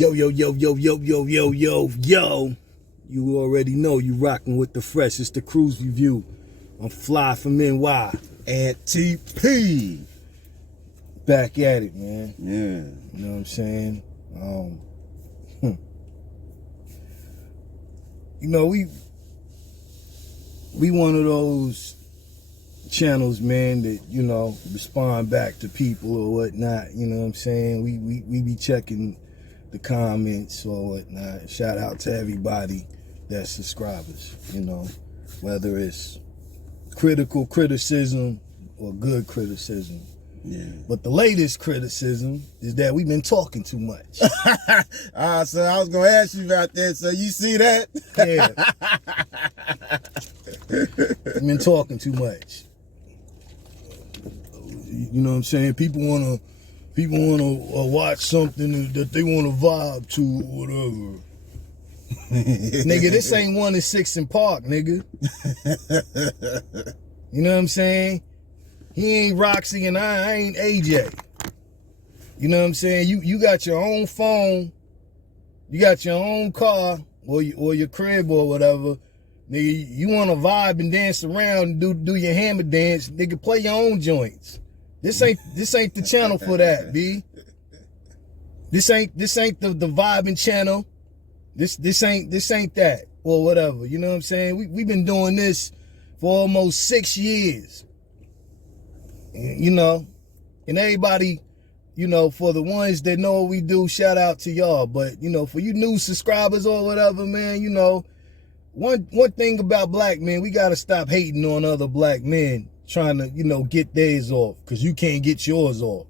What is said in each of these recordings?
Yo. You already know you rocking with the fresh. It's the Kruze Review. I'm Fly from NY. And TP. Back at it, man. Yeah. You know what I'm saying? You know, we one of those channels, man, that, you know, respond back to people or whatnot. You know what I'm saying? We be checking the comments or whatnot. Shout out to everybody that's subscribers, you know, whether it's critical criticism or good criticism. Yeah. But the latest criticism is that we've been talking too much. So I was going to ask you about that. So you see that? Yeah. We've been talking too much. You know what I'm saying? People want to watch something that they want to vibe to or whatever. Nigga, this ain't 1 and 6 in Park, nigga. You know what I'm saying? He ain't Roxy and I ain't AJ. You know what I'm saying? You got your own phone, you got your own car or your crib or whatever. Nigga, you want to vibe and dance around and do your hammer dance, nigga, play your own joints. This ain't the channel for that, B. This ain't the vibing channel. This ain't that or whatever. You know what I'm saying? We've been doing this for almost 6 years. You know, and everybody, you know, for the ones that know what we do, shout out to y'all. But, you know, for you new subscribers or whatever, man, you know, one thing about black men, we got to stop hating on other black men trying to, you know, get theirs off, because you can't get yours off.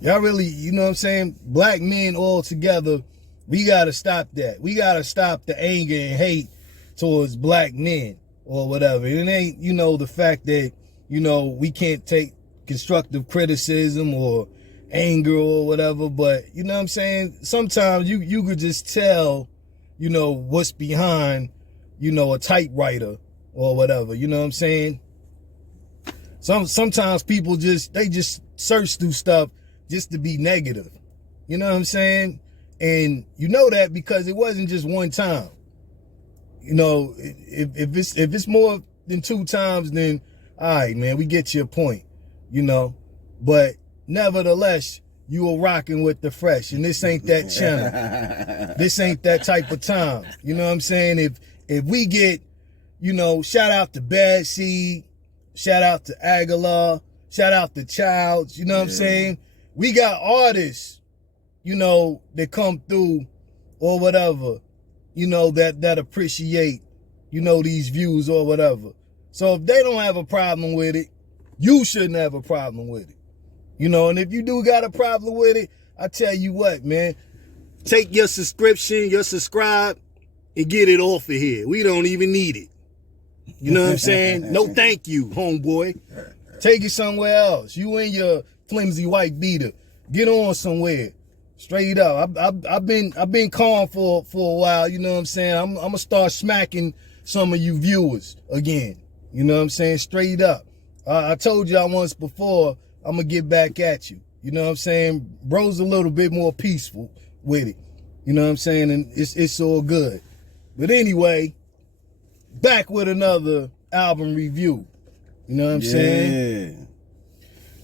Y'all really, you know what I'm saying? Black men all together, we got to stop that. We got to stop the anger and hate towards black men or whatever. It ain't, you know, the fact that, you know, we can't take constructive criticism or anger or whatever, but, you know what I'm saying? Sometimes you could just tell, you know, what's behind, you know, a typewriter or whatever, you know what I'm saying? Sometimes people they just search through stuff just to be negative. You know what I'm saying? And you know that because it wasn't just one time. You know, if it's more than 2 times, then all right, man, we get your point, you know. But nevertheless, you are rocking with the fresh, and this ain't that channel. This ain't that type of time. You know what I'm saying? If we get, you know, shout out to Bad Seed, shout out to Aguilar, shout out to Childs, you know what I'm saying? We got artists, you know, that come through or whatever, you know, that appreciate, you know, these views or whatever. So if they don't have a problem with it, you shouldn't have a problem with it. You know, and if you do got a problem with it, I tell you what, man, take your subscription, your subscribe, and get it off of here. We don't even need it. You know what I'm saying? No thank you, homeboy. Take it somewhere else. You and your flimsy white beater. Get on somewhere. Straight up. I've been calm for a while, you know what I'm saying? I'm gonna start smacking some of you viewers again. You know what I'm saying? Straight up. I told y'all once before, I'm gonna get back at you. You know what I'm saying? Bro's a little bit more peaceful with it. You know what I'm saying? And it's all good. But anyway, back with another album review. You know what I'm saying?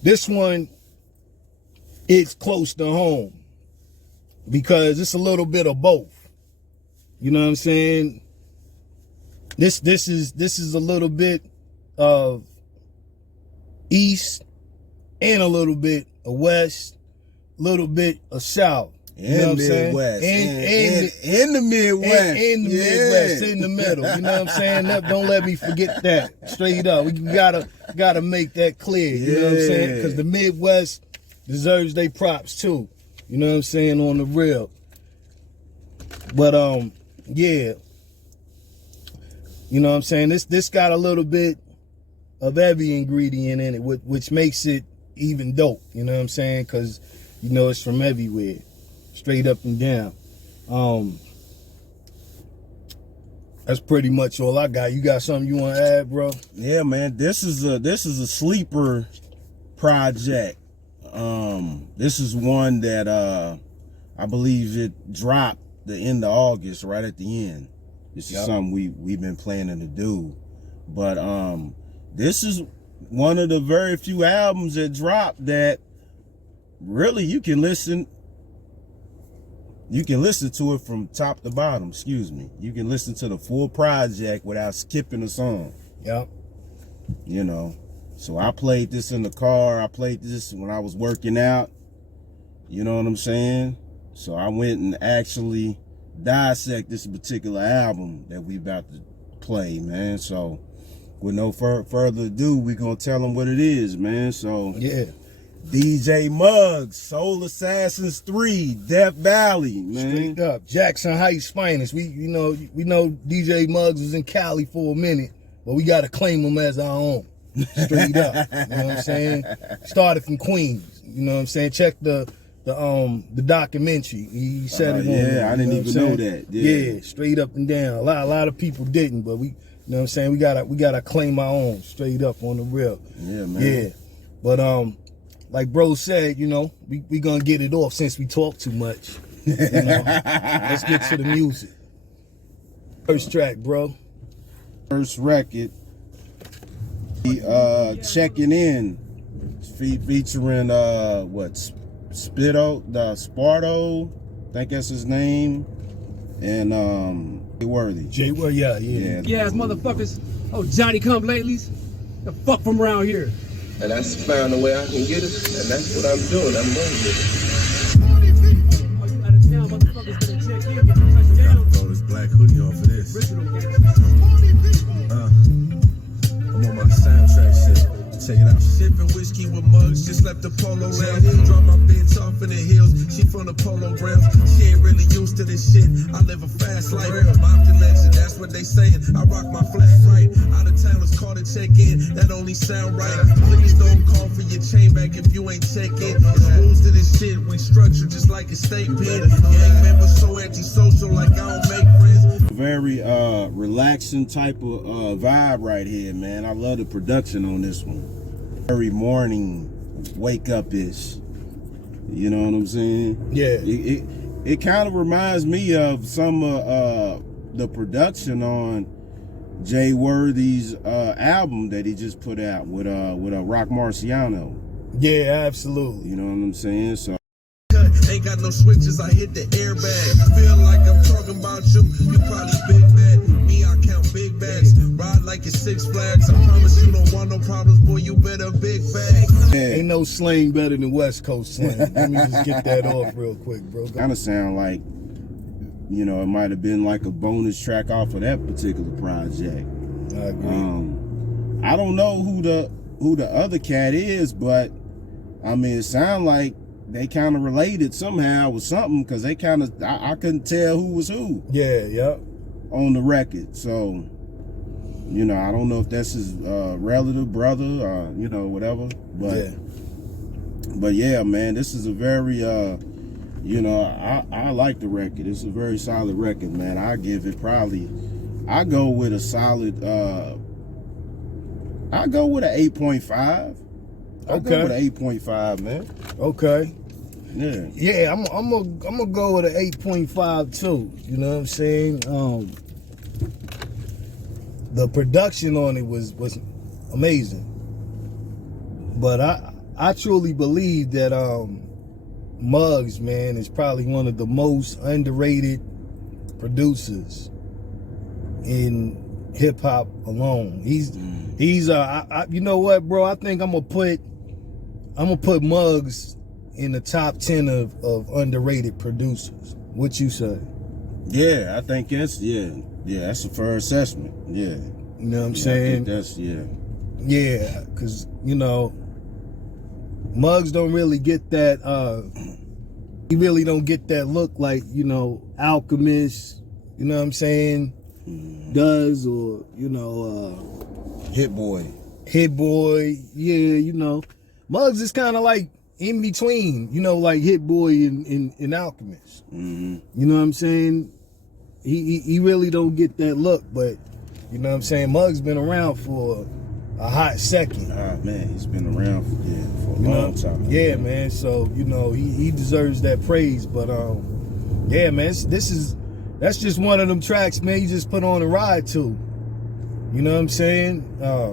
This one, it's close to home because it's a little bit of both. You know what I'm saying? This is a little bit of East and a little bit of West, a little bit of South. You know what I'm saying? In the Midwest. In the Midwest, in the middle. You know what I'm saying? Don't let me forget that. Straight up. We gotta make that clear. You know what I'm saying? Because the Midwest deserves their props too. You know what I'm saying? On the real. But yeah. You know what I'm saying? This got a little bit of every ingredient in it, which makes it even dope. You know what I'm saying? Because, you know, it's from everywhere. Straight up and down. That's pretty much all I got. You got something you want to add, bro? Yeah, man. This is a sleeper project. This is one that I believe it dropped the end of August, right at the end. This is something we've been planning to do. But this is one of the very few albums that dropped that really you can listen to it from top to bottom, excuse me. You can listen to the full project without skipping a song. Yep. You know, so I played this in the car. I played this when I was working out. You know what I'm saying? So I went and actually dissect this particular album that we about to play, man. So with no further ado, we gonna tell them what it is, man. So yeah, DJ Muggs, Soul Assassins 3, Death Valley, man. Straight up, Jackson Heights finest. We know DJ Muggs was in Cali for a minute, but we gotta claim him as our own. Straight up, you know what I'm saying? Started from Queens, you know what I'm saying? Check the documentary. He said it on there, I didn't even know that. Yeah, straight up and down. A lot of people didn't, but we, you know what I'm saying? We gotta claim our own, straight up on the real. Yeah, man. Yeah, but like bro said, you know, we gonna get it off since we talk too much. You know? Let's get to the music. First track, bro. First record. Checking in, featuring Sparto, I think that's his name, and Jay Worthy, yeah. Yeah, motherfuckers. Oh, Johnny come latelys. The fuck from around here. And I found a way I can get it, and that's what I'm doing. I'm going to get it. Oh, you out of town motherfuckers better check in. Get the touchdown. Throw this black hoodie on for this. Original gang. I'm on my soundtrack shit. Check it out. Sipping whiskey with Mugs, just left the polo round. Drop my bitch off in the hills. She from the polo grounds. She ain't really used to this shit. I live a fast life. I'm the legend, that's what they saying. I rock my flag right. Out of towners call to check in. That only sound right. Please don't call for your chain back if you ain't checking. It's rules to this shit. We structure just like a state pen. Gang members so antisocial, like I don't make friends. Very relaxing type of vibe right here, man. I love the production on this one. Very morning wake up ish. You know what I'm saying? Yeah. It kind of reminds me of some of the production on Jay Worthy's album that he just put out with Rock Marciano. Yeah, absolutely. You know what I'm saying? So ain't got no switches, I hit the airbag. Feel like I'm talking about you, you probably big mad. Me, I count big bags. Ride like it's Six Flags. I promise you don't want no problems, boy, you better big bag. yeah. Ain't no slang better than West Coast slang. Let me just get that off real quick, bro. Kind of sound like, you know, it might have been like a bonus track off of that particular project. I agree. I don't know who the other cat is, but I mean, it sound like they kind of related somehow with something, because they kind of, I couldn't tell who was who. Yeah, yep. On the record. So, you know, I don't know if that's his relative, brother, or, you know, whatever. But yeah, man, this is a very, you know, I like the record. It's a very solid record, man. I give it probably, I go with a solid, I go with an 8.5. I go with an 8.5, man. Okay. Yeah. Yeah, I'm gonna go with an 8.5 too. You know what I'm saying? The production on it was amazing. But I truly believe that Muggs, man, is probably one of the most underrated producers in hip hop alone. He's you know what, bro? I think I'm gonna put Muggs in the top 10 of underrated producers. What you say? Yeah, I think that's that's a fair assessment. Yeah. You know what I'm I saying? think that's Yeah, because, you know, Muggs don't really get that, he really don't get that look like, you know, Alchemist, you know what I'm saying, does, or, you know, Hit Boy. Yeah, you know. Muggs is kind of like in between, you know, like Hit Boy and Alchemist. Mm-hmm. You know what I'm saying? He really don't get that look, but you know what I'm saying? Muggs been around for a hot second. Ah man, he's been around for a long time. Yeah, man. So he deserves that praise. But yeah, man, that's just one of them tracks, man. You just put on a ride to. You know what I'm saying? I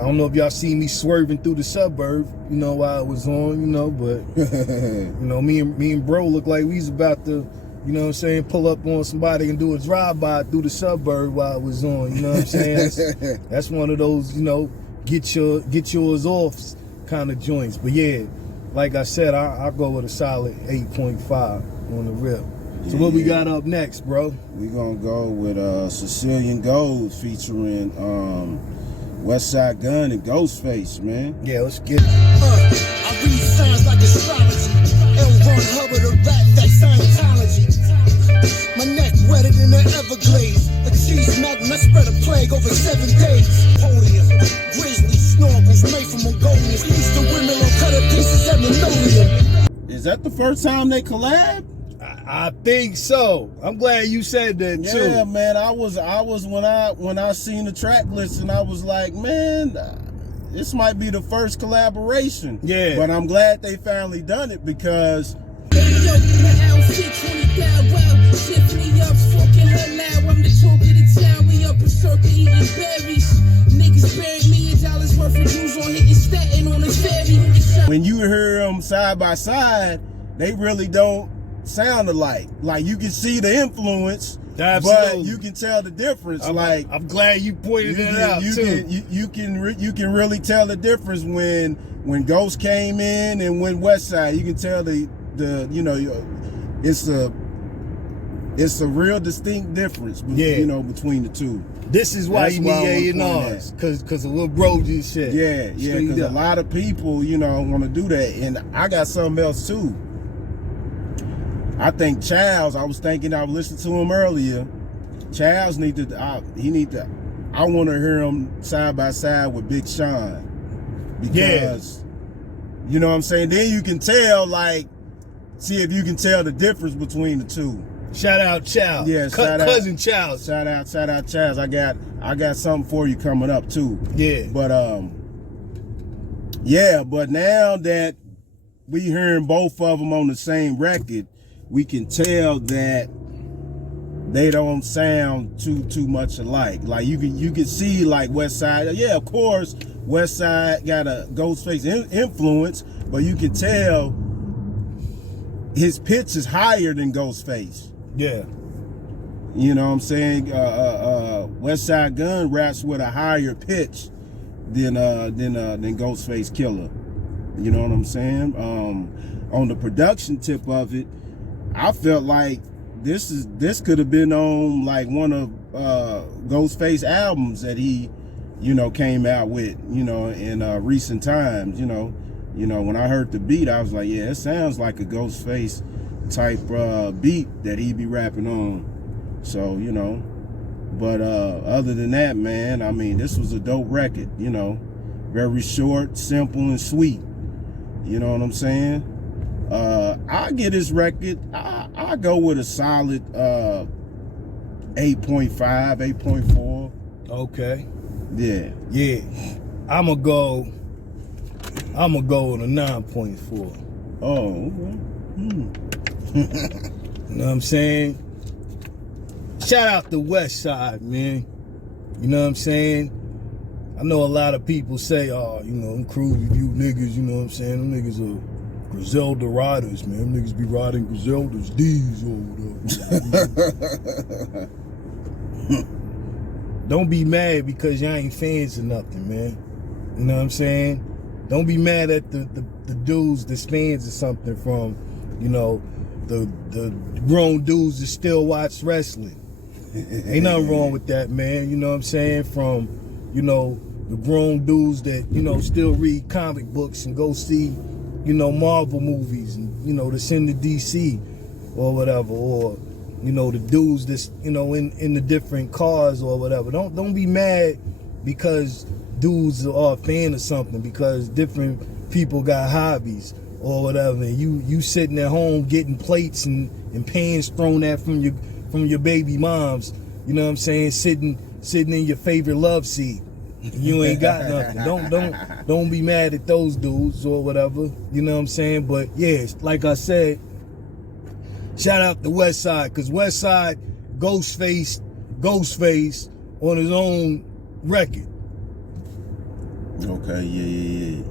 don't know if y'all see me swerving through the suburb, while I was on, but me and bro look like we was about to, pull up on somebody and do a drive-by through the suburb while I was on, you know what I'm saying? That's one of those, get yours off kind of joints. But yeah, like I said, I'll go with a solid 8.5 on the rip. So what we got up next, bro? We gonna go with Sicilian Gold featuring Westside Gun and Ghostface, man. Yeah, let's get it. I read signs like astrology. L. Ron Hubbard, a rat, that's Scientology. My neck wetter than the Everglades. A cheese mountain, I spread a plague over 7 days. Podium, grizzly snorkels made from Mongolians. Easter women on cut pieces at linoleum. Is that the first time they collab? I think so. I'm glad you said that too. Yeah, man. I was when I seen the track list and I was like, man, this might be the first collaboration. Yeah. But I'm glad they finally done it because when you hear them side by side, they really don't sound alike. Like you can see the influence, Absolutely. but you can tell the difference. I'm glad you pointed it out too. You can really tell the difference when Ghost came in and when Westside. You can tell it's a real distinct difference. Between the two. This is why you need A&rs, cause of what bro just said. Yeah, because a lot of people want to do that, and I got something else too. I think Charles, I was listening to him earlier. Charles I want to hear him side by side with Big Sean. Because, you know what I'm saying? Then you can tell, see if you can tell the difference between the two. Shout out Charles. Yeah, cousin Charles. Shout out Charles. I got something for you coming up too. Yeah. But but now that we hearing both of them on the same record, we can tell that they don't sound too much alike. Like you can see Westside. Yeah, of course, Westside got a Ghostface influence, but you can tell his pitch is higher than Ghostface. Yeah. You know what I'm saying? Westside Gun raps with a higher pitch than Ghostface Killer. You know what I'm saying? On the production tip of it, I felt like this could have been on one of Ghostface albums that he, came out with, in recent times. When I heard the beat, I was like, yeah, it sounds like a Ghostface type beat that he be rapping on. So, but other than that, man, I mean, this was a dope record, very short, simple, and sweet. You know what I'm saying? I get this record, I go with a solid 8.5, 8.4. Okay. Yeah. Yeah. I'ma go with a 9.4. Oh, okay. You know what I'm saying? Shout out to Westside, man. You know what I'm saying? I know a lot of people say, them Kruze review niggas, you know what I'm saying? Them niggas are Griselda riders, man. Them niggas be riding Griselda's D's or whatever. Don't be mad because y'all ain't fans of nothing, man. You know what I'm saying? Don't be mad at the dudes that's fans of something from, the grown dudes that still watch wrestling. Ain't nothing wrong with that, man. You know what I'm saying? From, the grown dudes that, still read comic books and go see, Marvel movies and, that's in the DC or whatever, or, the dudes that's, in the different cars or whatever. Don't be mad because dudes are a fan of something, because different people got hobbies or whatever, and you sitting at home getting plates and pans thrown at from your baby moms, you know what I'm saying, sitting in your favorite love seat. You ain't got nothing. Don't be mad at those dudes or whatever. You know what I'm saying? But yeah, like I said, shout out to Westside, because Westside Ghostface on his own record. Okay, yeah.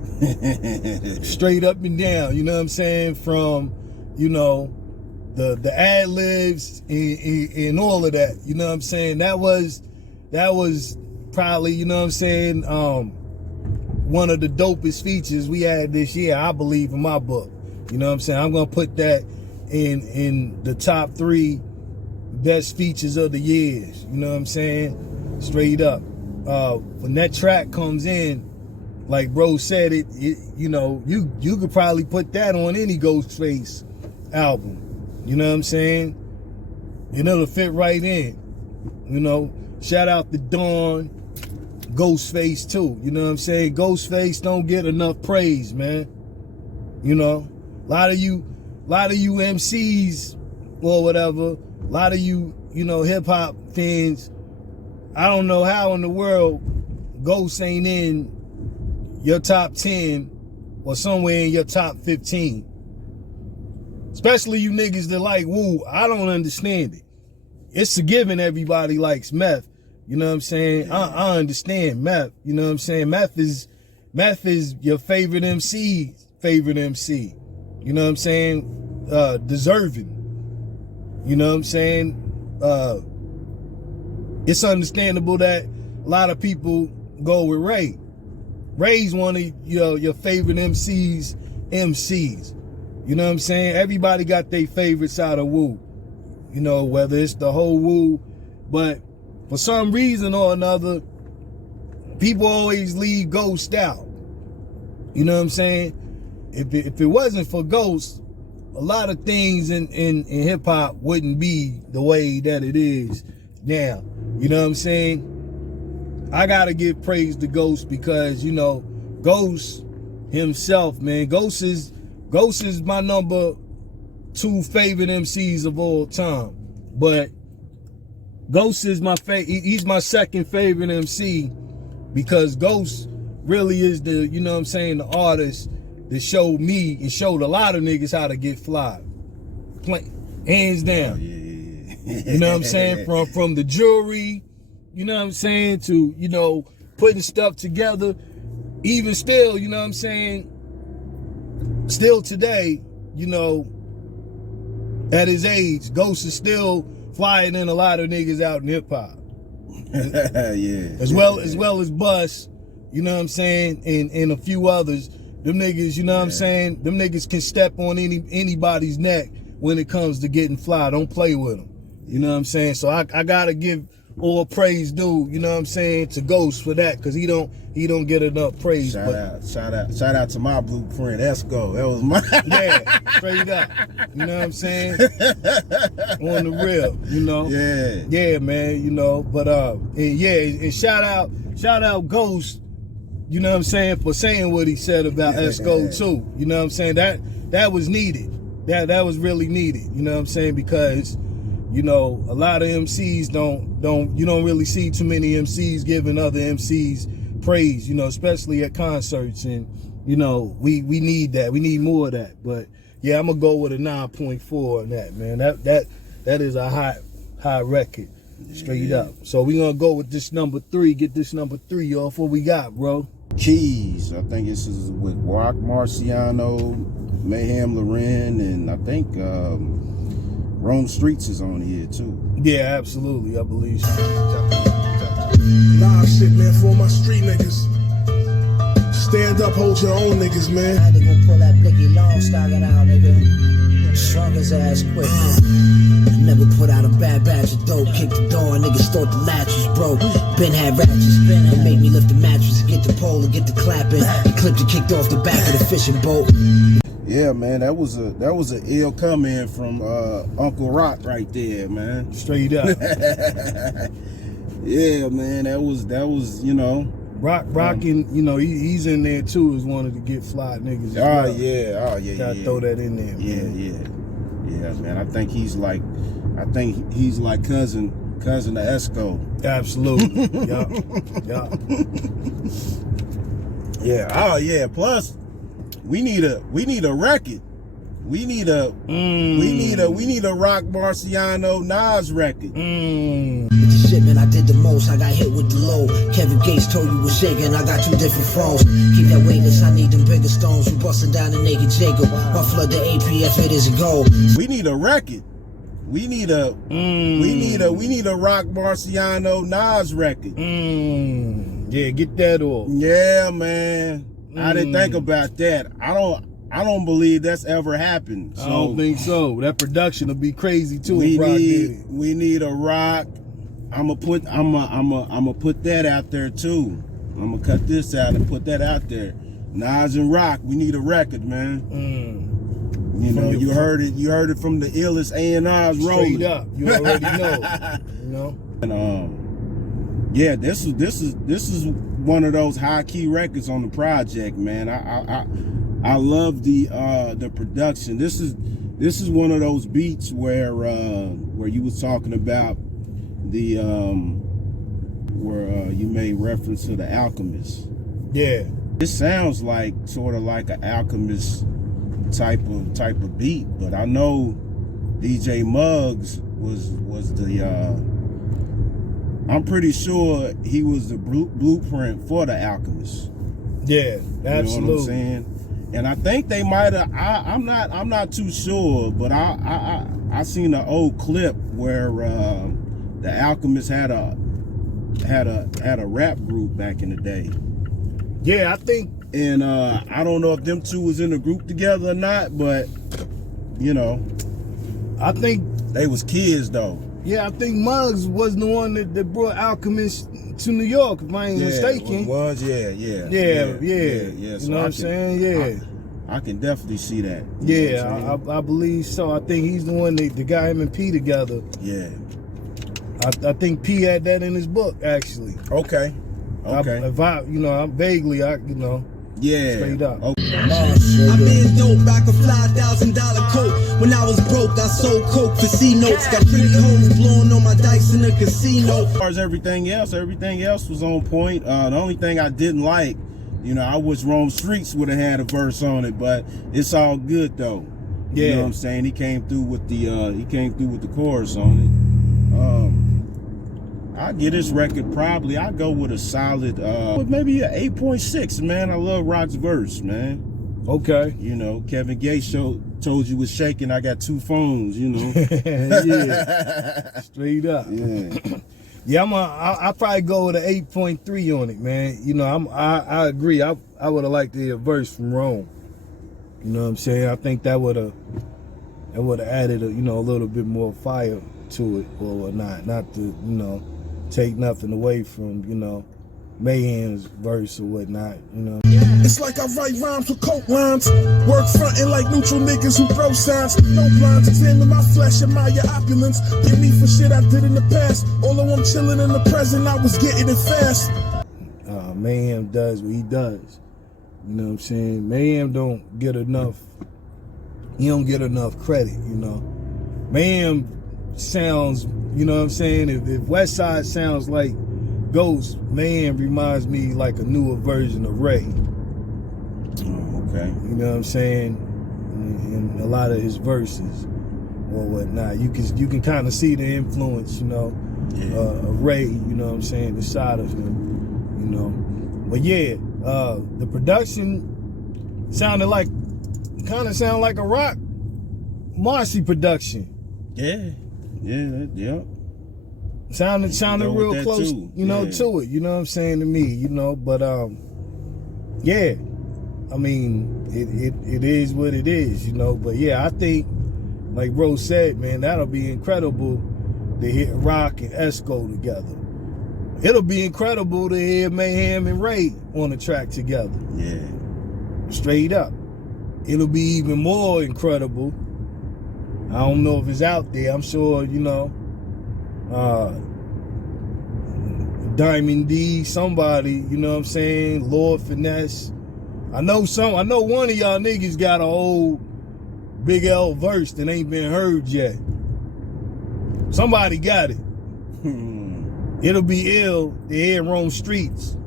Straight up and down, you know what I'm saying? From, you know, the ad-libs and all of that, you know what I'm saying? That was probably, you know what I'm saying, one of the dopest features we had this year, I believe, in my book. You know what I'm saying? I'm gonna put that in the top 3 best features of the years. You know what I'm saying? Straight up. When that track comes in, like bro said, it you know, you could probably put that on any Ghostface album. You know what I'm saying? And it'll fit right in. You know, shout out to Dawn, Ghostface too. You know what I'm saying? Ghostface don't get enough praise, man. You know, a lot of you MCs or whatever, a lot of you know, hip hop fans, I don't know how in the world Ghost ain't in your top 10 or somewhere in your top 15. Especially you niggas that like Woo. I don't understand it. It's a given everybody likes Meth. You know what I'm saying? I understand Meth. You know what I'm saying? Meth is your favorite MC's favorite MC. You know what I'm saying? Deserving. You know what I'm saying? It's understandable that a lot of people go with Ray. Ray's one of your favorite MCs. You know what I'm saying? Everybody got their favorites out of Woo. You know, whether it's the whole Woo, but for some reason or another, people always leave Ghost out. You know what I'm saying? If it wasn't for Ghost, a lot of things in hip hop wouldn't be the way that it is now. You know what I'm saying? I gotta give praise to Ghost because, you know, Ghost himself, man, Ghost is my number 2 favorite MCs of all time. But Ghost is he's my second favorite MC because Ghost really is the, you know what I'm saying, the artist that showed me and showed a lot of niggas how to get fly. Hands down. You know what I'm saying? From the jewelry, you know what I'm saying, to, you know, putting stuff together. Even still, you know what I'm saying, still today, you know, at his age, Ghost is still flying in a lot of niggas out in hip hop. Yeah. As well as Bus, you know what I'm saying, and a few others. Them niggas, you know what I'm saying, them niggas can step on anybody's neck when it comes to getting fly. Don't play with them. You know what I'm saying? So I gotta give all praise due, you know what I'm saying, to Ghost for that, because he don't get enough praise. Shout out to my blueprint, Esco. That was my yeah, straight up. You know what I'm saying? On the real, you know? Yeah, man, you know, but and shout out Ghost, you know what I'm saying, for saying what he said about Esco too. You know what I'm saying? That was needed. That was really needed, you know what I'm saying? Because, you know, a lot of MCs you don't really see too many MCs giving other MCs praise, you know, especially at concerts. And, you know, we need that. We need more of that. But yeah, I'm gonna go with a 9.4 on that, man. That is a high record, straight up. So we gonna go with this number 3. Get this number 3 off. What we got, bro? Keys. I think this is with Rock Marciano, Mayhem Loren, and I think Rome Streets is on here too. Yeah, absolutely. I believe so. Live shit, man, for my street niggas. Stand up, hold your own niggas, man. I had to go pull that Biggie long stocking out, nigga. Shrunk his ass quick. Never put out a bad batch of dope. Kicked the door, niggas thought the latch was broke. Ben had ratchets. It made me lift the mattress, get the pole and get the clapping. The clip that kicked off the back of the fishing boat. Yeah, man, that was a ill comment from Uncle Rock right there, man. Straight up. Yeah, man, that was, you know. Rockin', you know, he's in there too as one of the get fly niggas. Yeah. Gotta throw that in there. Yeah, man. I think he's like cousin cousin of Esco. Absolutely. Yeah. Yeah. Oh yeah. Plus, we need a record. We need a Rock Marciano Nas record. With the shit, man, I did the most. I got hit with the low. Kevin Gates told you was shaking. I got 2 different phones. Keep that weightless. I need them bigger stones. You busting down the naked Jacob. I flood the APF. It is a goal. We need a record. We need a Rock Marciano Nas record. Yeah, get that off. Yeah, man. I didn't think about that. I don't believe that's ever happened. So I don't think so. That production will be crazy too. We if Rock did it. need a Rock. I'ma put that out there too. I'ma cut this out and put that out there. Nas and Rock, we need a record, man. You know, you heard it from the illest A&rs rolling. Straight up, you already know. You know. And yeah, this is one of those high key records on the project, man. I love the production. This is one of those beats where you was talking about the where you made reference to the Alchemist. Yeah. This sounds like sort of like an Alchemist type of beat, but I know DJ Muggs was the I'm pretty sure he was the blueprint for the Alchemist. Yeah, absolutely. You know what I'm saying? And I think they might have. I'm not too sure, but I seen an old clip where the Alchemist had a rap group back in the day. Yeah, I think. And I don't know if them two was in a group together or not, but you know, I think they was kids though. Yeah, I think Muggs was the one that brought Alchemist to New York, if I ain't mistaken. Was Yeah. So You know what I'm saying? Yeah. I can definitely see that. Yeah, I believe so. I think he's the one that got him and P together. Yeah. I think P had that in his book, actually. Okay. I'm vaguely, Yeah. straight up. Okay. I been dope, back a $5,000 coat. When I was broke, I sold coke for C notes. Got pretty hoes blowing on my dice in the casino. As far as everything else was on point. The only thing I didn't like, I wish Rome Streets would have had a verse on it, but it's all good though. Yeah. You know what I'm saying? He came through with the chorus on it. I get this record probably. I go with a solid, maybe an 8.6. Man, I love Rock's verse, man. Okay. Kevin Gates told you was shaking. I got 2 phones. Yeah. Straight up. Yeah. Yeah, I'll probably go with an 8.3 on it, man. I agree. I would have liked to hear a verse from Rome. You know what I'm saying? I think that would have added a little bit more fire to it or whatnot. Not to take nothing away from Mayhem's verse or whatnot. It's like I write rhymes with coke lines. Work frontin' like neutral niggas who throw signs. No blinds, examine my flesh, admire opulence. Get me for shit I did in the past. Although I'm chillin' in the present, I was getting it fast. Mayhem does what he does. You know what I'm saying? Mayhem don't get enough. He don't get enough credit. Mayhem sounds. You know what I'm saying? If Westside sounds like Ghost, Mayhem reminds me like a newer version of Ray. Oh, okay. You know what I'm saying? In a lot of his verses or whatnot. You can kind of see the influence, of Ray, you know what I'm saying, inside of him, But yeah, the production sounded like a Rock Marcy production. Yeah. Yeah. Sounded real close, too. to it. You know what I'm saying to me, But yeah, I mean, it is what it is, But yeah, I think, like Rose said, man, that'll be incredible to hear Rock and Esco together. It'll be incredible to hear Mayhem and Ray on the track together. Yeah. Straight up. It'll be even more incredible. I don't know if it's out there. I'm sure, Diamond D, somebody, you know what I'm saying? Lord Finesse. I know one of y'all niggas got a old Big L verse that ain't been heard yet. Somebody got it. It'll be ill to hear Roam Streets.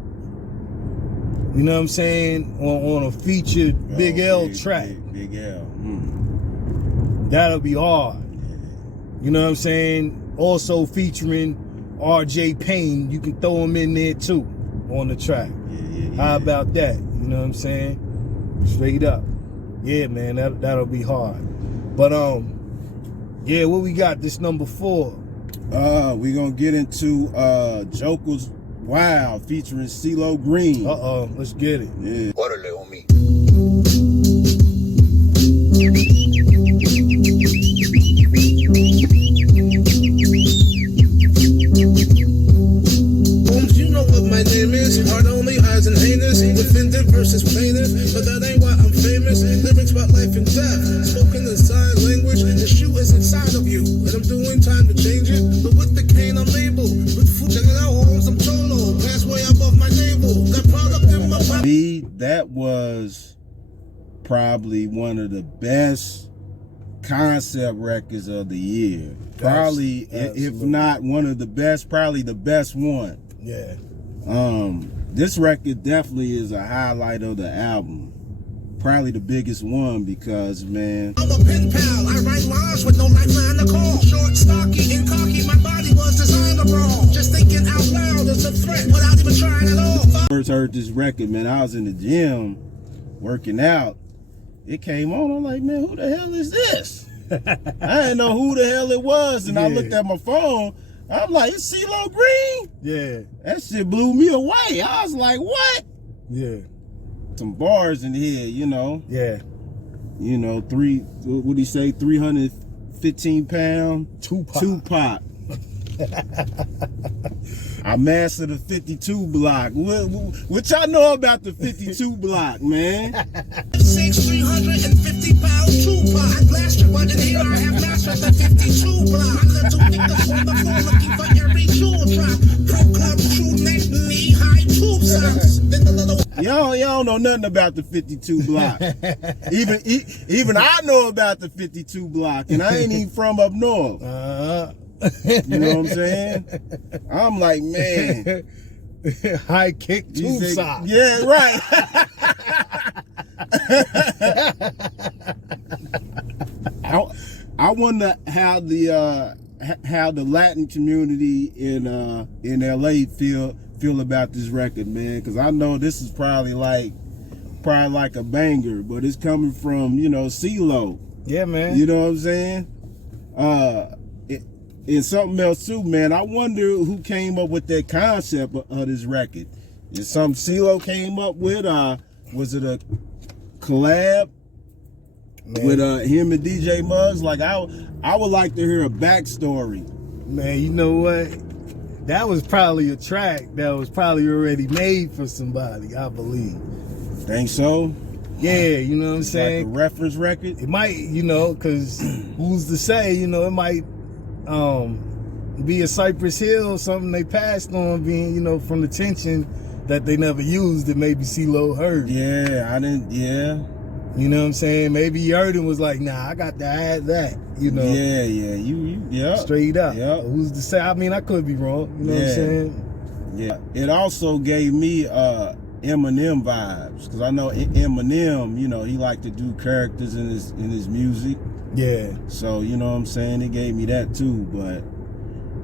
You know what I'm saying? On a featured Big L track. Big L. That'll be hard. You know what I'm saying? Also featuring RJ Payne. You can throw him in there too on the track. How about that? You know what I'm saying? Straight up. Yeah, man, that'll be hard. But yeah, what we got? This number 4. We gonna get into Joker's Wild featuring CeeLo Green. Let's get it. Yeah. Órale, homie. You know what my name is. Heart only, eyes and heinous. Defendant versus plaintiff. But that ain't why I'm famous. Lyrics about life and death. Spoken in sign language. The shoe is inside of you. And I'm doing time to change it. But with the cane, I'm able. With food, check it out, Holmes, I'm cholo. Pass way above my navel. Got product in my pocket. That was probably one of the best concept records of the year. Probably, if not one of the best, probably the best one. Yeah. This record definitely is a highlight of the album. Probably the biggest one because, man. I'm a pen pal. I write lines with no lifeline to call. Short, stocky, and cocky. My body was designed to brawl. Just thinking out loud is a threat without even trying at all. First heard this record, man, I was in the gym working out. It came on. I'm like, man, who the hell is this? I didn't know who the hell it was, and I looked at my phone. I'm like, it's CeeLo Green? Yeah. That shit blew me away. I was like, what? Yeah. Some bars in here, you know. Yeah. You know, what do you say, 315 pound? Tupac. I mastered the 52 block. What y'all know about the 52 block, man? 350 pound Tupac. I blast your butt in here. I have mastered the 52 block. My little niggas on the floor looking for every jewel drop. Pro club, true neck, knee high tube socks. Then the little. Y'all don't know nothing about the 52 block. Even I know about the 52 block, and I ain't even from up north. You know what I'm saying? I'm like, man. High kick tube sock. Yeah, right. I wonder how the Latin community in LA feel about this record, man, because I know this is probably like a banger, but it's coming from, you know, CeeLo. Yeah, man. You know what I'm saying? And something else too, man. I wonder who came up with that concept of this record. Is something CeeLo came up with? Was it a collab with him and DJ Muggs? Like I would like to hear a backstory. Man, you know what? That was probably a track that was probably already made for somebody, I believe. Think so? Yeah, you know what I'm saying? Like a reference record? It might, you know, because who's to say, you know, it might be a Cypress Hill, something they passed on being, you know, from the tension that they never used that maybe CeeLo heard. Yeah, I didn't, yeah. You know what I'm saying? Maybe he heard and was like, nah, I got to add that, you know? Yeah, yeah. Straight up. Yeah. Who's to say? I mean, I could be wrong, you know what I'm saying? Yeah. It also gave me Eminem vibes, because I know Eminem, you know, he liked to do characters in his music. Yeah. So, you know what I'm saying? It gave me that too, but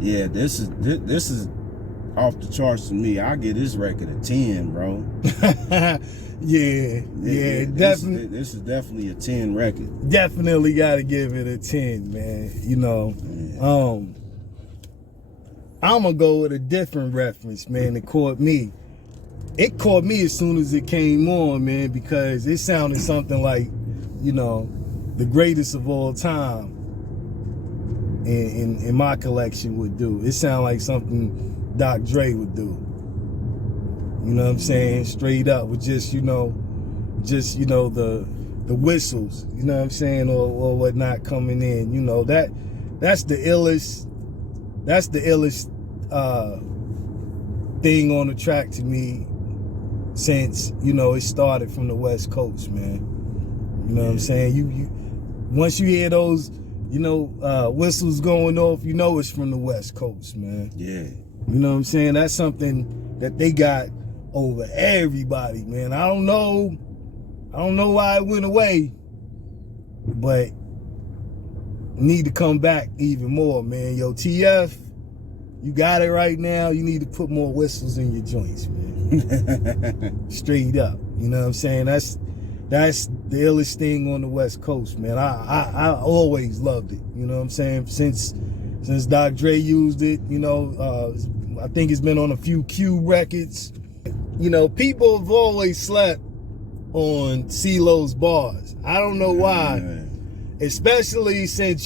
yeah, this is off the charts to me. I give this record a 10, bro. Yeah, definitely. This is definitely a 10 record. Definitely got to give it a 10, man. You know, I'm gonna go with a different reference, man. It caught me as soon as it came on, man, because it sounded something like, you know, the greatest of all time in my collection would do. It sounded like something Dr. Dre would do. You know what I'm saying? Straight up with just the whistles, you know what I'm saying, or whatnot coming in. You know, that's the illest thing on the track to me since, you know, it started from the West Coast, man. You know what I'm saying? You once you hear those whistles going off, it's from the West Coast, man. Yeah. You know what I'm saying? That's something that they got over everybody, man. I don't know why it went away, but need to come back even more, man. Yo, TF, you got it right now. You need to put more whistles in your joints, man. Straight up. You know what I'm saying? That's the illest thing on the West Coast, man. I always loved it. You know what I'm saying? Since Dr. Dre used it, I think it's been on a few Q records. People have always slept on CeeLo's bars. I don't know why. Especially since,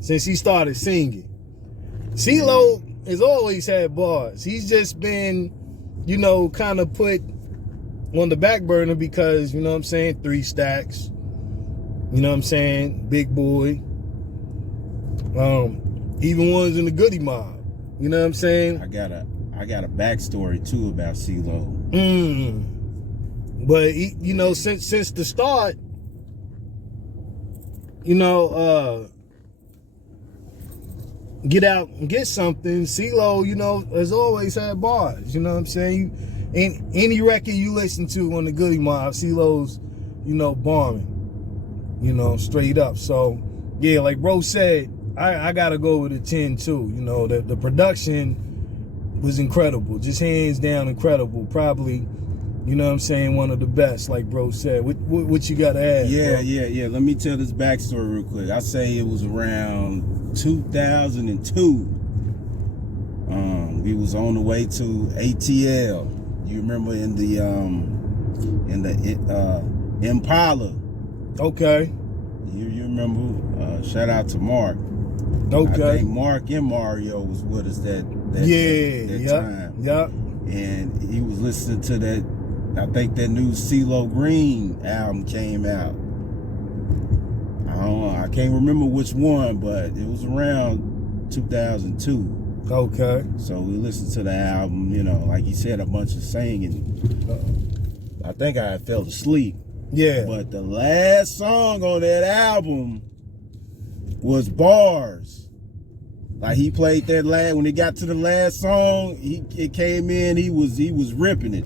since he started singing. CeeLo has always had bars. He's just been, kind of put on the back burner because, 3 Stacks. Big Boy. Even ones in the Goody Mob. You know what I'm saying? I got a backstory too about CeeLo. But since the start, get out and get something. CeeLo, has always had bars. You know what I'm saying? Any record you listen to on the Goody Mob, CeeLo's, bombing. Straight up. So yeah, like bro said, I gotta go with a 10 too. The production was incredible, just hands down incredible. Probably, one of the best, like bro said. What you gotta add? Yeah, bro? yeah. Let me tell this backstory real quick. I say it was around 2002. We was on the way to ATL. You remember in the Impala? Okay. You remember? Shout out to Mark. Okay. I think Mark and Mario was with us that time. Yeah. And he was listening to that. I think that new CeeLo Green album came out. I don't know. I can't remember which one, but it was around 2002. Okay. So we listened to the album. Like he said, a bunch of singing. I think I fell asleep. Yeah. But the last song on that album was Bars. Like he played that when it got to the last song, it came in, he was ripping it.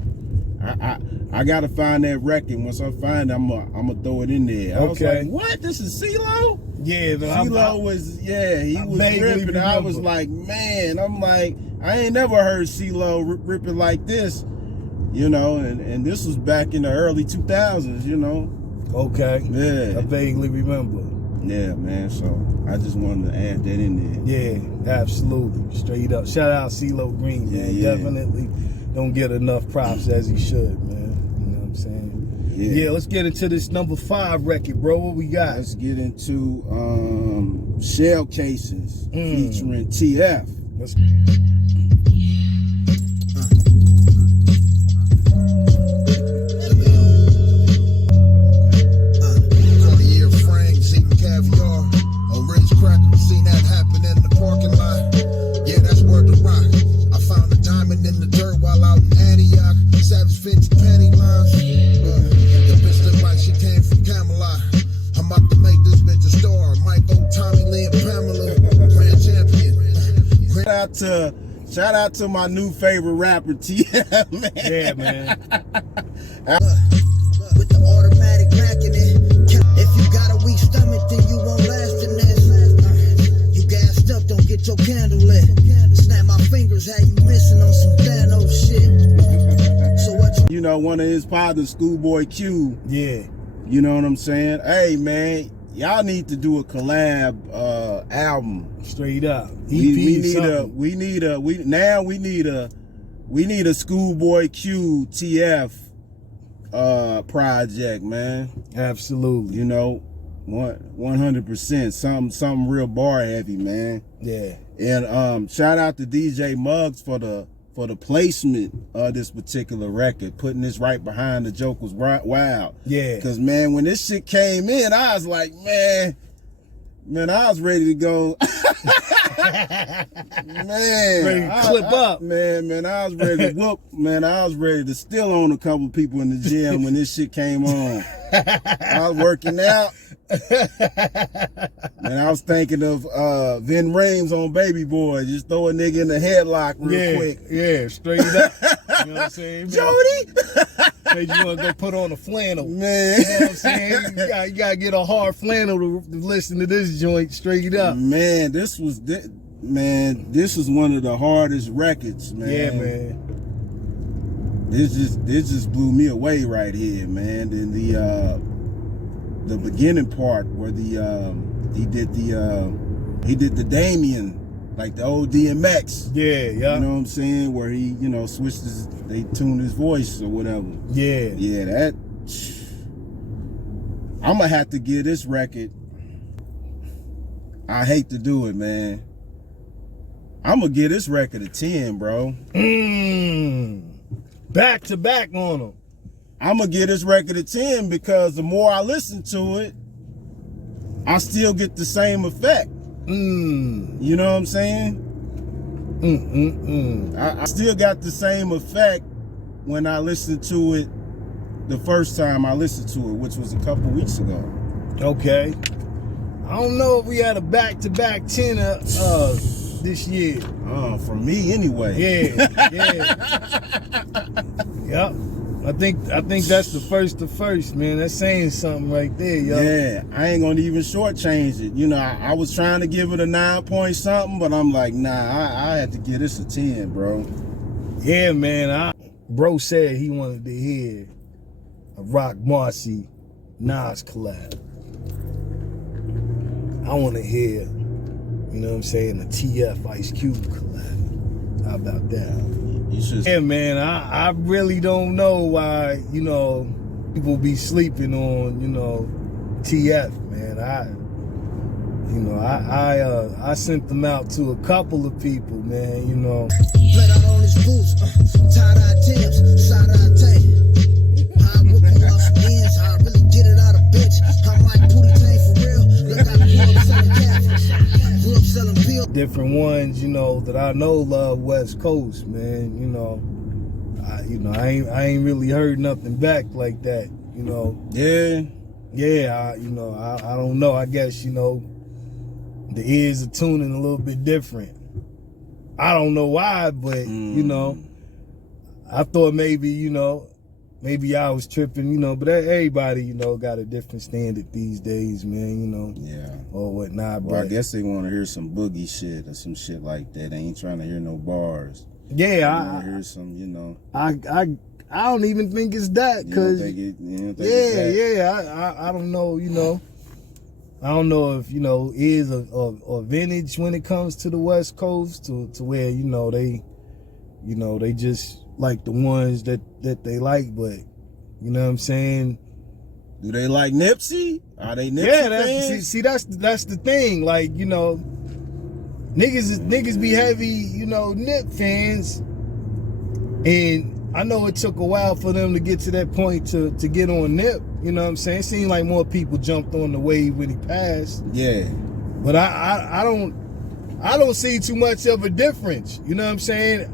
I gotta find that record. Once I find it, I'm gonna throw it in there. I was like, what? This is CeeLo? Yeah, but CeeLo was ripping. I was like, man, I ain't never heard CeeLo ripping like this. And this was back in the early 2000s, Okay. Yeah. I vaguely remember. Yeah, man. So I just wanted to add that in there. Yeah, absolutely. Straight up. Shout out CeeLo Green, man. Yeah. Definitely don't get enough props as he should, man. You know what I'm saying? Yeah, let's get into this number 5 record, bro. What we got? Let's get into Shell Cases featuring TF. Let's Shout out to my new favorite rapper, TF, man. Yeah, man. With the automatic Mac in it. If you got a weak stomach, then you won't last in this. You gassed up, don't get your candle lit. Snap my fingers, how you missing on some Thanos shit. So what you one of his partners, Schoolboy Q. Yeah. You know what I'm saying? Hey, man, y'all need to do a collab album. Straight up. We need a Schoolboy Q TF project, man. Absolutely. 100%. Something real bar heavy, man. Yeah. And shout out to DJ Muggs for the placement of this particular record, putting this right behind the Joker's Wild. Yeah. Cause man, when this shit came in, I was like, man, I was ready to go. Man, ready to clip up. Man, I was ready to whoop. Man, I was ready to still on a couple people in the gym when this shit came on. I was working out. Man, I was thinking of Vin Rames on Baby Boy. Just throw a nigga in the headlock real quick. Yeah, straight up. You know what I'm saying? Jody! Made you want to go put on a flannel. Man. You know what I'm saying? You gotta get a hard flannel to listen to this joint straight up. Man, this is one of the hardest records, man. Yeah, man. This just blew me away right here, man. And the beginning part where he did the Damien, like the old DMX. Yeah. You know what I'm saying? Where he, switched they tuned his voice or whatever. Yeah. Yeah, that. I'm gonna have to give this record. I hate to do it, man. I'm gonna give this record a 10, bro. Back to back on them. I'm gonna give this record a 10 because the more I listen to it, I still get the same effect. You know what I'm saying? I still got the same effect when I listened to it the first time I listened to it, which was a couple weeks ago. Okay. I don't know if we had a back-to-back 10 this year. From me anyway. Yeah. Yep. I think that's the first, man. That's saying something right there, yo. Yeah, I ain't gonna even shortchange it. I was trying to give it a 9 point something, but I'm like, nah, I had to give this a 10, bro. Yeah, man. Bro said he wanted to hear a Rock Marcy Nas collab. I want to hear, you know what I'm saying, a TF Ice Cube collab. How about that? You should. Yeah, man, I really don't know why, people be sleeping on, TF, man. I sent them out to a couple of people, man, Let out on his boots, tie-dye tips, side-eye tape. I whip him out some ends, I really get it out of bitch. I'm like Pootie Tang for real. Look, I grew up selling gas, grew up selling pills. different ones, that I know love West Coast, man. I ain't really heard nothing back like that, Yeah. Yeah, I don't know. I guess, the ears are tuning a little bit different. I don't know why, but, I thought maybe, maybe I was tripping, but everybody, got a different standard these days, man, Yeah. or whatnot. Well, I But guess they want to hear some boogie shit or some shit like that. They ain't trying to hear no bars. yeah, They want to hear some, I don't even think it's that, cause I don't know, I don't know if, ears are vintage when it comes to the West Coast to where, they just like the ones that they like, but you know what I'm saying? Do they like Nipsey? Are they Nipsey fans? See, that's the thing. Like, niggas be heavy, Nip fans. And I know it took a while for them to get to that point to get on Nip. You know what I'm saying? It seemed like more people jumped on the wave when he passed. Yeah. But I don't see too much of a difference. You know what I'm saying?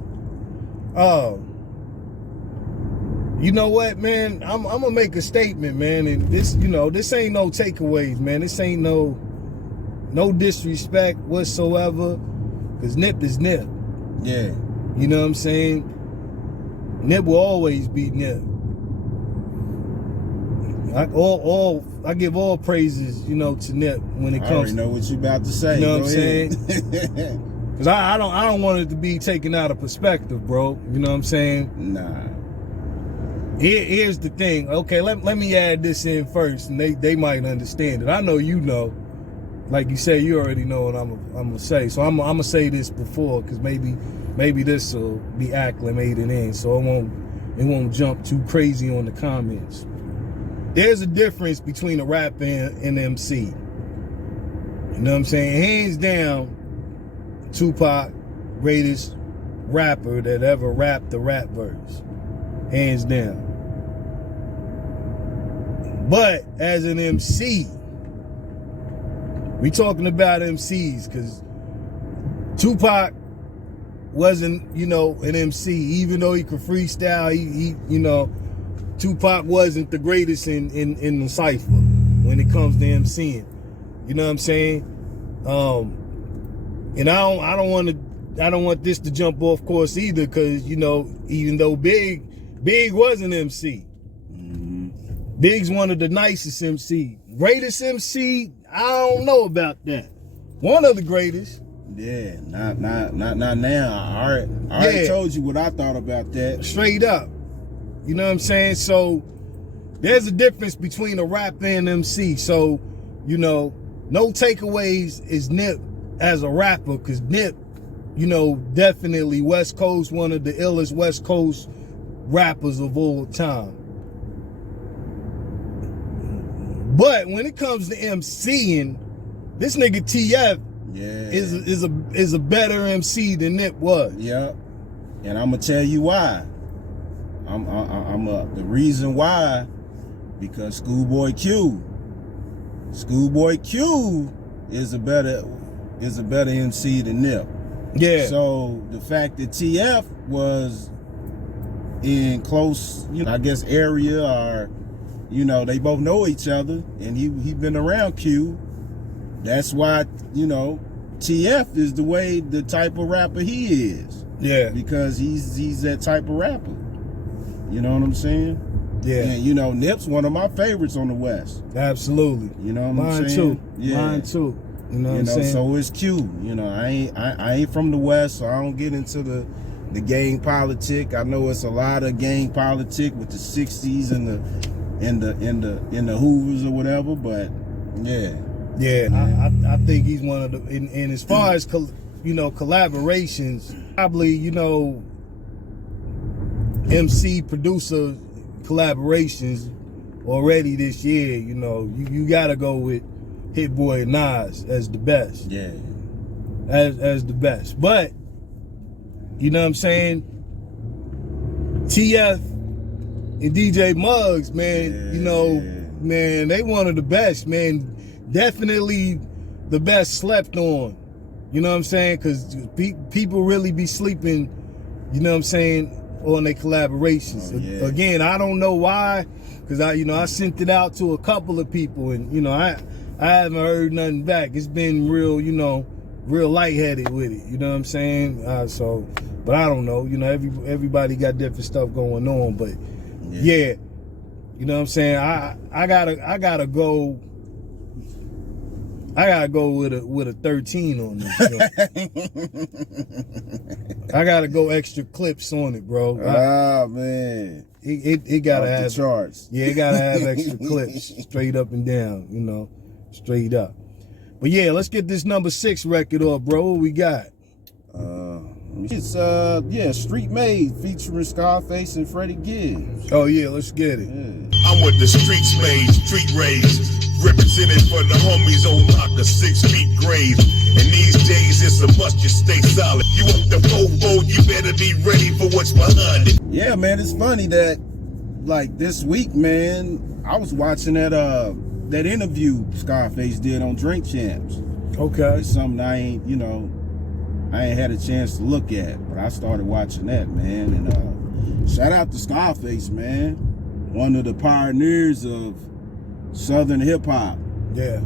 You know what, man? I'm gonna make a statement, man. And this, this ain't no takeaways, man. This ain't no disrespect whatsoever. Cause Nip is Nip. Yeah. You know what I'm saying? Nip will always be Nip. I give all praises, to Nip when it comes. I already know what you about to say. You know Go what I'm ahead. saying? Cause I don't want it to be taken out of perspective, bro. You know what I'm saying? Nah. Here's the thing. Okay, let me add this in first, and they might understand it. I know you know. Like you say, you already know what I'm gonna say. So I'm gonna say this before, cause maybe this will be acclimated in, so it won't jump too crazy on the comments. There's a difference between a rapper and an MC. You know what I'm saying? Hands down, Tupac, greatest rapper that ever rapped the rap verse. Hands down. But as an MC, we talking about MCs, because Tupac wasn't, an MC. Even though he could freestyle, he Tupac wasn't the greatest in the cypher when when it comes to MCing. You know what I'm saying? And I don't want this to jump off course either, because you know, even though Big was an MC, Big's one of the nicest MC, greatest MC. I don't know about that. One of the greatest. Yeah, not now. I already told you what I thought about that. Straight up. You know what I'm saying? So there's a difference between a rapper and MC. So, you know, no takeaways is Nip as a rapper, because Nip, you know, definitely West Coast, one of the illest West Coast rappers of all time. But when it comes to MCing, this nigga TF is a better MC than Nip was. Yeah, and I'm gonna tell you why. The reason why, because Schoolboy Q is a better MC than Nip. Yeah. So the fact that TF was in close, you know, I guess area, or you know, they both know each other, and he been around Q. That's why, you know, TF is the type of rapper he is. Yeah. Because he's that type of rapper. You know what I'm saying? Yeah. And you know, Nip's one of my favorites on the West. Absolutely. You know what I'm Mine saying? too. Yeah. Mine too. You know what I'm saying? So is Q. You know, I ain't from the West, so I don't get into the gang politic. I know it's a lot of gang politic with the 60s and the Hoovers or whatever, but yeah. Yeah, I think he's one of the, and as far as, you know, collaborations, probably, you know, MC producer collaborations already this year, you know, you gotta go with Hit Boy and Nas as the best. Yeah. As the best. But, you know what I'm saying? TF and DJ Muggs, man, you know, man, they one of the best, man. Definitely the best slept on. You know what I'm saying? Because people really be sleeping, you know what I'm saying, on their collaborations. Again, I don't know why, because I sent it out to a couple of people, and you know, I haven't heard nothing back. It's been real, you know, real lightheaded with it. You know what I'm saying? But I don't know. You know, everybody got different stuff going on. But yeah, you know what I'm saying? I gotta go. I gotta go with a 13 on this. I gotta go extra clips on it, bro. Man, it gotta off have the charts. Yeah, it gotta have extra clips, straight up and down. You know, straight up. But yeah, let's get this number 6 record off, bro. What we got? It's Street Made featuring Scarface and Freddie Gibbs. Oh yeah, let's get it. Yeah. I'm with the streets made, street raised, representing for the homies on lock, a 6 feet grave. And these days it's a must, you stay solid. You up the fofo, you better be ready for what's behind it. Yeah, man, it's funny that like this week, man, I was watching that interview Scarface did on Drink Champs. Okay. It's something I ain't had a chance to look at, but I started watching that, man. And shout out to Scarface, man. One of the pioneers of Southern hip hop. Yeah.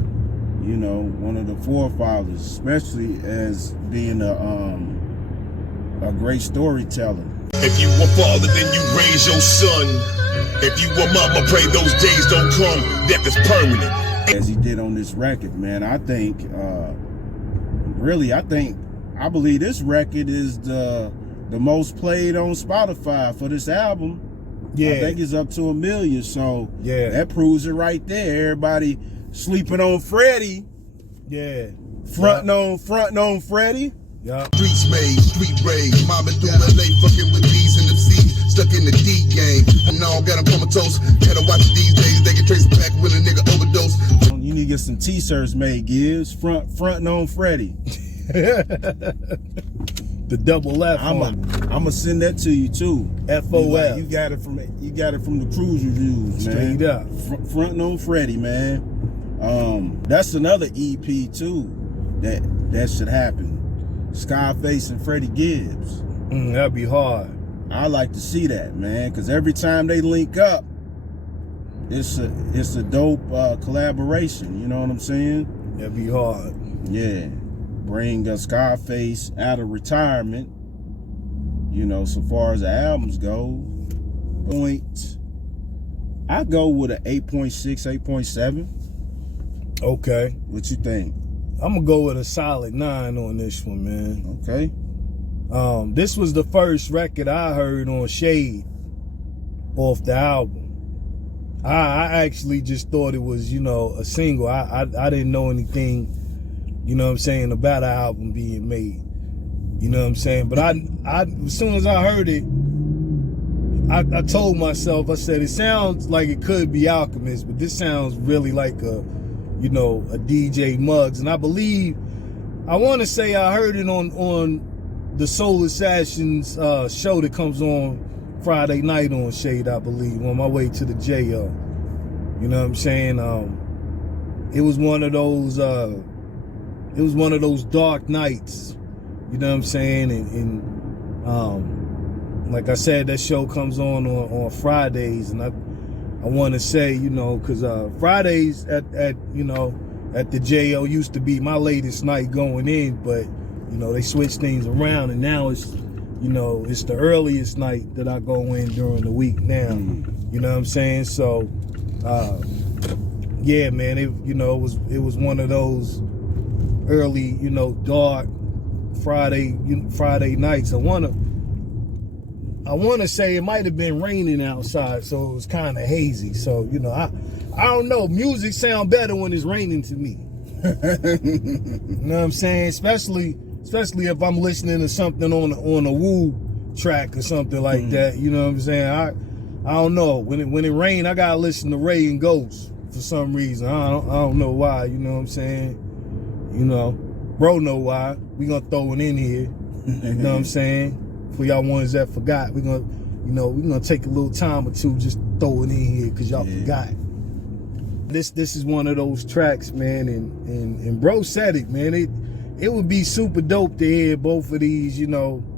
You know, one of the forefathers, especially as being a great storyteller. If you a father, then you raise your son. If you a mama, pray those days don't come. Death is permanent. As he did on this record, man, I think, I believe this record is the most played on Spotify for this album. Yeah. I think it's up to 1 million, so yeah, that proves it right there. Everybody sleeping on Freddie. Yeah. Fronting on Freddie. Yeah. Streets made, street raised, mobbing through LA, fucking with D's and the C's, stuck in the D game. And now got them comatose. Gotta watch these days, they can trace back when a nigga overdose. You need to get some t-shirts made, Gibbs. Fronting on Freddie. The double F. I'm gonna send that to you too. FOF. You got it from the Kruze Reviewz, man. Straight up. Fronting on Freddie, man. That's another EP too that should happen. Scarface and Freddie Gibbs. That'd be hard. I like to see that, man, because every time they link up, it's a dope collaboration. You know what I'm saying? That'd be hard. Yeah, bring Scarface out of retirement. You know, so far as the albums go, I go with an 8.6, 8.7. Okay. What you think? I'm gonna go with a solid 9 on this one, man. Okay. This was the first record I heard on Shade off the album. I actually just thought it was, you know, a single. I didn't know anything, you know what I'm saying, about an album being made. You know what I'm saying? But I as soon as I heard it, I told myself, I said, it sounds like it could be Alchemist, but this sounds really like a DJ Muggs. And I want to say I heard it on the Soul Assassins show that comes on Friday night on Shade, I believe, on my way to the JO. You know what I'm saying? It was one of those dark nights. You know what I'm saying? And like I said, that show comes on Fridays, and I want to say, you know, because Fridays at the JO used to be my latest night going in, but you know they switched things around, and now it's the earliest night that I go in during the week now. You know what I'm saying? So yeah, man, it was one of those early, dark Friday nights. I want to say it might have been raining outside, so it was kind of hazy. So, I don't know. Music sound better when it's raining to me. You know what I'm saying? Especially if I'm listening to something on a Woo track or something like that. You know what I'm saying? I don't know. When it rain, I gotta listen to Ray and Ghost for some reason. I don't know why. You know what I'm saying? Bro know why. We gonna throw it in here. You know what I'm saying? For y'all ones that forgot, we're gonna take a little time or two, just throw it in here because y'all forgot. This is one of those tracks, man, and bro said it, man. It would be super dope to hear both of these,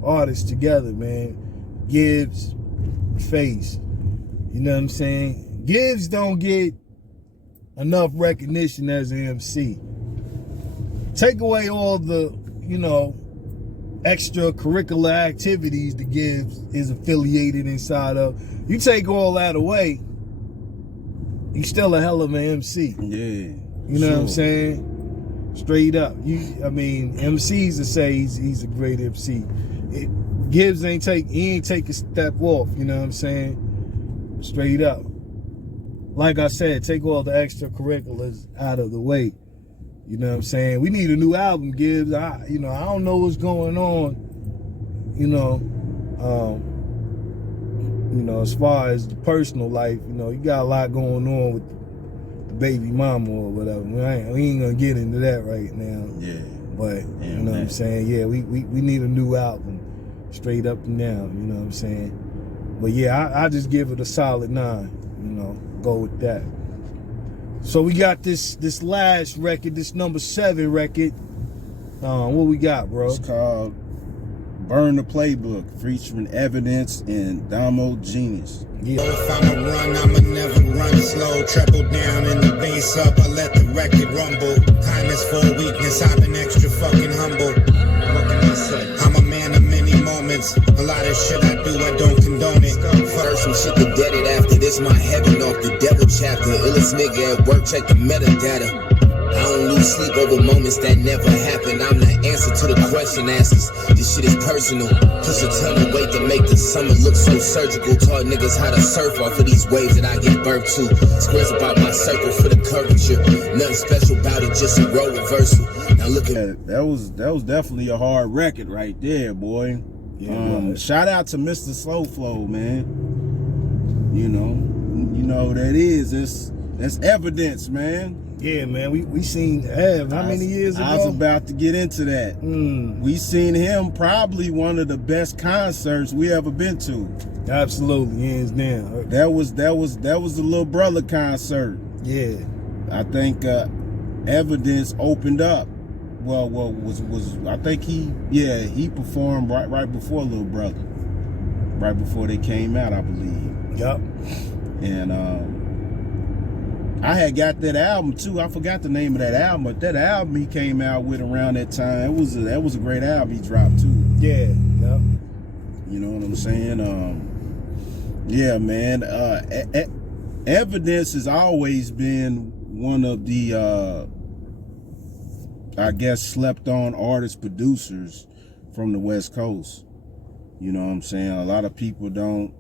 artists together, man. Gibbs, Face. You know what I'm saying? Gibbs don't get enough recognition as an MC. Take away all the, extracurricular activities the Gibbs is affiliated inside of. You take all that away, he's still a hell of an MC. Yeah. You know what I'm saying? Straight up. MCs to say he's a great MC. Gibbs ain't take a step off, you know what I'm saying? Straight up. Like I said, take all the extracurriculars out of the way. You know what I'm saying? We need a new album, Gibbs. I don't know what's going on, as far as the personal life, you got a lot going on with the baby mama or whatever. We ain't gonna get into that right now. Yeah. But, you know what I'm saying? Yeah, we need a new album, straight up and down, you know what I'm saying? But yeah, I just give it a solid 9, go with that. So we got this last record, this number 7 record. What we got, bro? It's called Burn the Playbook, featuring Evidence and Damo Genius. Yeah. If I'ma run, I'ma never run slow. Treble down and the bass up, I let the record rumble. Time is for weakness, I've been extra fucking humble. What can I say? I'm a man of many moments. A lot of shit I do, I don't condone it. First some shit to dead it after this, my heaven off the devil chapter. Illest nigga at work, check the metadata. I don't lose sleep over moments that never happened. I'm the answer to the question askers. This shit is personal. Push a ton of weight to make the summer look so surgical. Taught niggas how to surf off of these waves that I give birth to. Squares about my circle for the curvature. Nothing special about it, just a role reversal. Now look at that was definitely a hard record right there, boy. Yeah, shout out to Mr. Slow Flow, man. You know that's evidence, man. Yeah, man, we seen Ev how many years ago? I was about to get into that. We seen him probably one of the best concerts we ever been to. Absolutely, hands down. That was the Little Brother concert. Yeah, I think Evidence opened up. Well, I think he performed right before Little Brother, right before they came out, I believe. Yep. And I had got that album too. I forgot the name of that album, but that album he came out with around that time, that was a great album he dropped too. Yeah, yep. You know what I'm saying? Yeah, man. Evidence has always been one of the, I guess, slept on artist producers from the West Coast. You know what I'm saying? A lot of people don't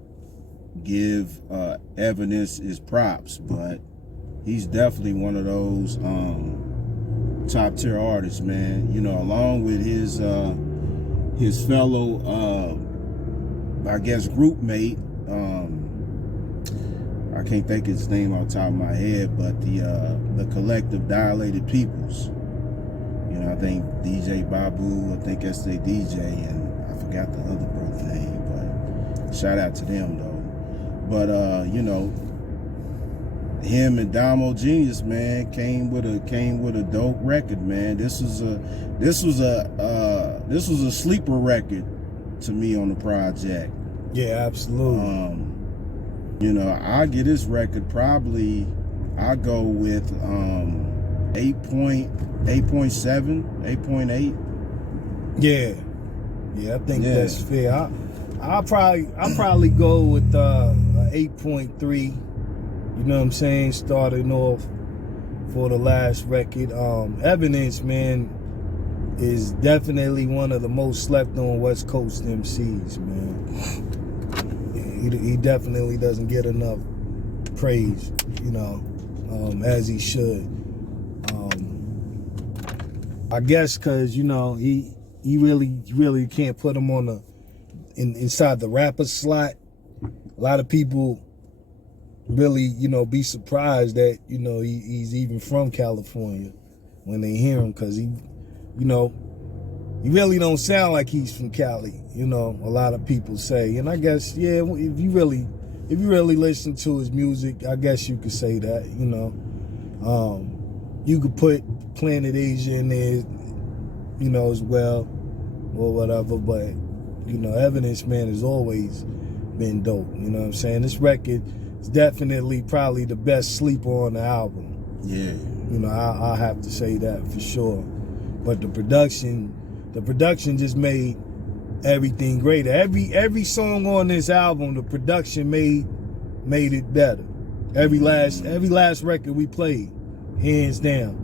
give Evidence his props, but he's definitely one of those top tier artists, man. You know, along with his fellow, I guess, group mate. I can't think of his name off the top of my head, but the collective Dilated Peoples. You know, I think DJ Babu, I think that's their DJ, and I forgot the other brother's name, but shout out to them though. But you know, him and Damo Genius, man, came with a dope record, man. This was a sleeper record to me on the project. Yeah, absolutely. You know, I get this record probably, I go with 8.7, 8.8. Yeah, I think that's fair. I'll probably go with 8.3. You know what I'm saying? Starting off for the last record. Evidence, man, is definitely one of the most slept on West Coast MCs, man. He definitely doesn't get enough praise, you know, as he should. I guess because, you know, he really can't put him on inside the rapper slot. A lot of people really, you know, be surprised that, you know, he's even from California when they hear him, because he, you know, he really don't sound like he's from Cali, you know, a lot of people say. And I guess, yeah, if you really listen to his music, I guess you could say that, you know. You could put Planet Asia in there, you know, as well, or whatever, but, you know, Evidence, man, has always been dope, you know what I'm saying? This record is definitely probably the best sleeper on the album. Yeah. You know, I'll have to say that for sure. But the production just made everything greater. Every song on this album, the production made it better. Every last record we played, hands down.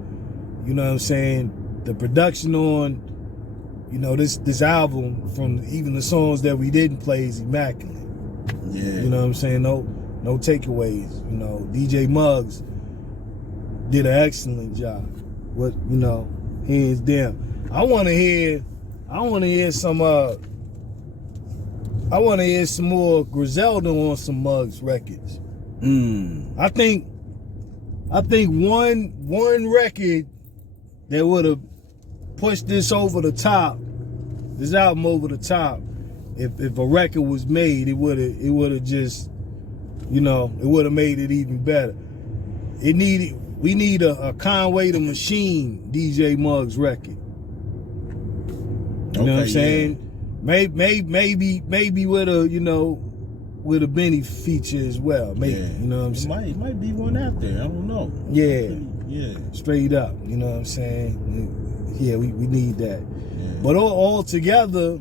You know what I'm saying? The production on, you know, this album, from even the songs that we didn't play, is immaculate. Yeah. You know what I'm saying? No takeaways. You know, DJ Muggs did an excellent job. What, you know, hands down. I want to hear some more Griselda on some Muggs records. I think one record that would have pushed this album over the top, if a record was made, it would have just, you know, it would have made it even better. We need a Conway the Machine DJ Muggs record. You know what I'm saying? Yeah. Maybe with a, you know, with a Benny feature as well. Maybe, yeah. You know what I'm saying? It might be one out there. I don't know. Yeah. Yeah. Straight up. You know what I'm saying? Yeah, we need that. Yeah. But all together,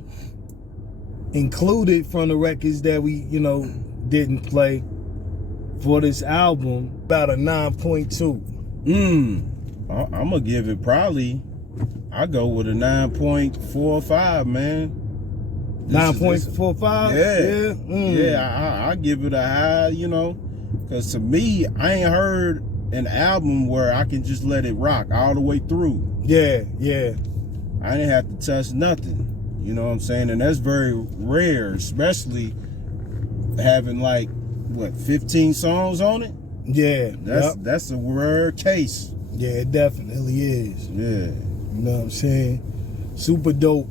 included from the records that we, you know, didn't play for this album, about a 9.2. I'm gonna give it probably, I go with a 9.45, man. 9.45? Yeah. Yeah, I give it a high, you know, because to me, I ain't heard an album where I can just let it rock all the way through. Yeah. I didn't have to touch nothing. You know what I'm saying? And that's very rare, especially having like, 15 songs on it? Yeah. That's a rare case. Yeah, it definitely is. Yeah. You know what I'm saying? Super dope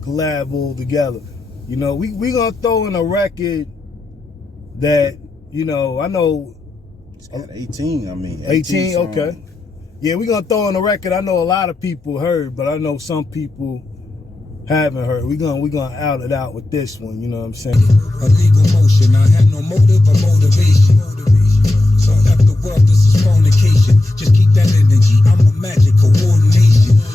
collab all together. You know, we gonna throw in a record that, you know, I know it's got 18, I mean. 18, okay. Yeah, we gonna throw in a record I know a lot of people heard, but I know some people haven't heard. We gonna out it out with this one, you know what I'm saying? A legal motion, I have no motive or motivation. So I have to world, this is fornication. Just keep that energy, I'm a magic coordination.